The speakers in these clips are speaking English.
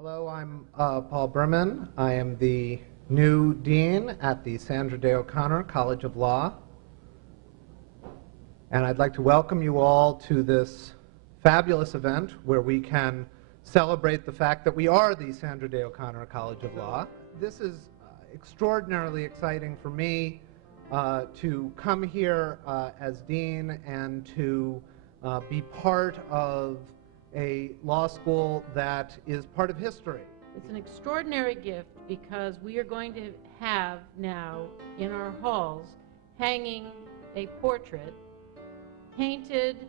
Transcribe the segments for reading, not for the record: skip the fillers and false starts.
Hello, I'm Paul Berman. I am the new dean at the Sandra Day O'Connor College of Law. And I'd like to welcome you all to this fabulous event where we can celebrate the fact that we are the Sandra Day O'Connor College of Law. This is extraordinarily exciting for me to come here as dean and to be part of a law school that is part of history. It's an extraordinary gift because we are going to have now in our halls hanging a portrait painted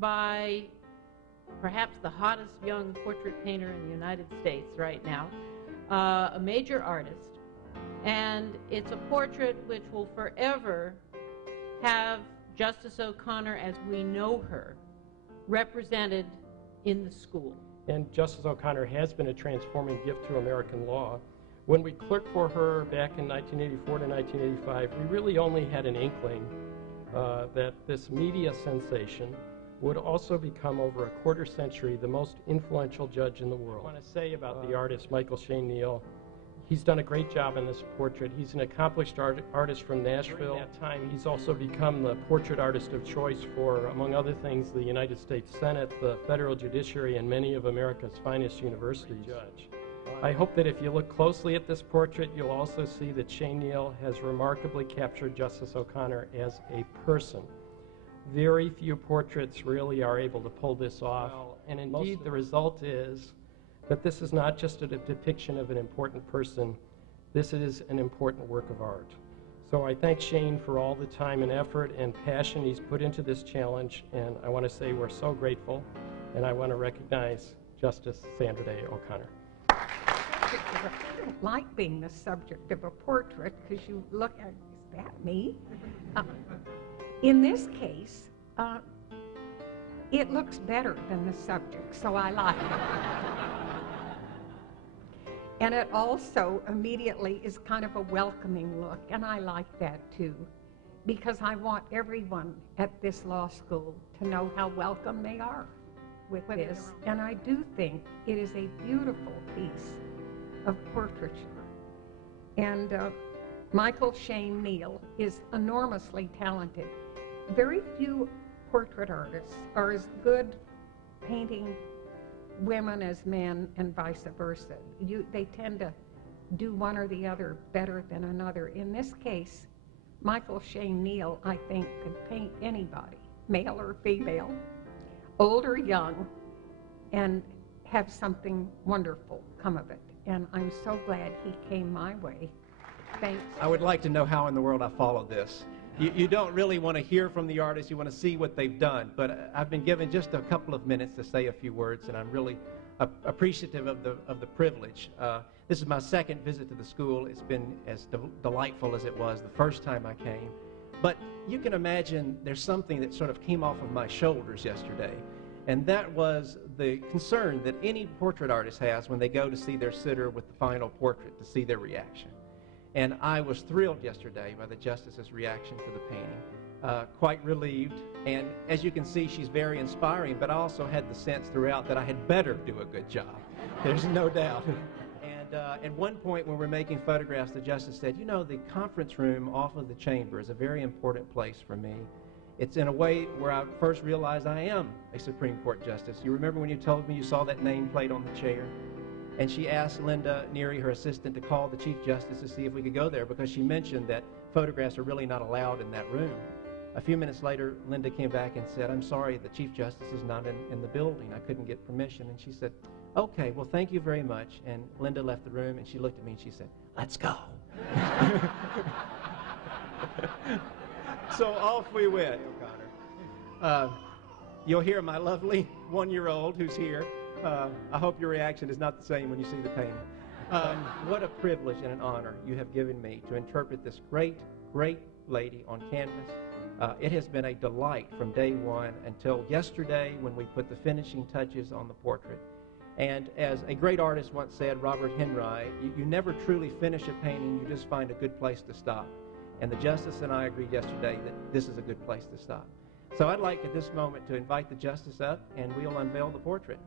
by perhaps the hottest young portrait painter in the United States right now, a major artist. And it's a portrait which will forever have Justice O'Connor as we know her represented in the school. And Justice O'Connor has been a transforming gift to American law. When we clerked for her back in 1984 to 1985, we really only had an inkling that this media sensation would also become over a quarter century the most influential judge in the world. I want to say about the artist Michael Shane Neal, he's done a great job in this portrait. He's an accomplished artist from Nashville. During that time, he's also become the portrait artist of choice for, among other things, the United States Senate, the federal judiciary, and many of America's finest universities. I hope that if you look closely at this portrait, you'll also see that Shane Neal has remarkably captured Justice O'Connor as a person. Very few portraits really are able to pull this off, and indeed the result is that this is not just a depiction of an important person, this is an important work of art. So I thank Shane for all the time and effort and passion he's put into this challenge, and I want to say we're so grateful, and I want to recognize Justice Sandra Day O'Connor. I don't like being the subject of a portrait because you look at, is that me? In this case, it looks better than the subject, so I like it. And it also immediately is kind of a welcoming look, and I like that too, because I want everyone at this law school to know how welcome they are with this. And I do think it is a beautiful piece of portraiture. And Michael Shane Neal is enormously talented. Very few portrait artists are as good painting women as men and vice versa. They tend to do one or the other better than another. In this case, Michael Shane Neal, I think, could paint anybody, male or female, old or young, and have something wonderful come of it. And I'm so glad he came my way. Thanks. I would like to know how in the world I follow this. You don't really want to hear from the artists, you want to see what they've done. But I've been given just a couple of minutes to say a few words, and I'm really appreciative of the privilege. This is my second visit to the school. It's been as delightful as it was the first time I came. But you can imagine there's something that sort of came off of my shoulders yesterday, and that was the concern that any portrait artist has when they go to see their sitter with the final portrait, to see their reaction. And I was thrilled yesterday by the Justice's reaction to the painting, quite relieved. And as you can see, she's very inspiring, but I also had the sense throughout that I had better do a good job. There's no doubt. And at one point when we're making photographs, the Justice said, you know, the conference room off of the chamber is a very important place for me. It's in a way where I first realized I am a Supreme Court Justice. You remember when you told me you saw that nameplate on the chair? And she asked Linda Neary, her assistant, to call the Chief Justice to see if we could go there because she mentioned that photographs are really not allowed in that room. A few minutes later, Linda came back and said, I'm sorry, the Chief Justice is not in the building. I couldn't get permission. And she said, okay, well, thank you very much. And Linda left the room, and she looked at me and she said, let's go. So off we went. You'll hear my lovely one-year-old who's here. I hope your reaction is not the same when you see the painting. What a privilege and an honor you have given me to interpret this great, great lady on canvas. It has been a delight from day one until yesterday when we put the finishing touches on the portrait. And as a great artist once said, Robert Henry, you never truly finish a painting, you just find a good place to stop. And the Justice and I agreed yesterday that this is a good place to stop. So I'd like at this moment to invite the Justice up, and we'll unveil the portrait.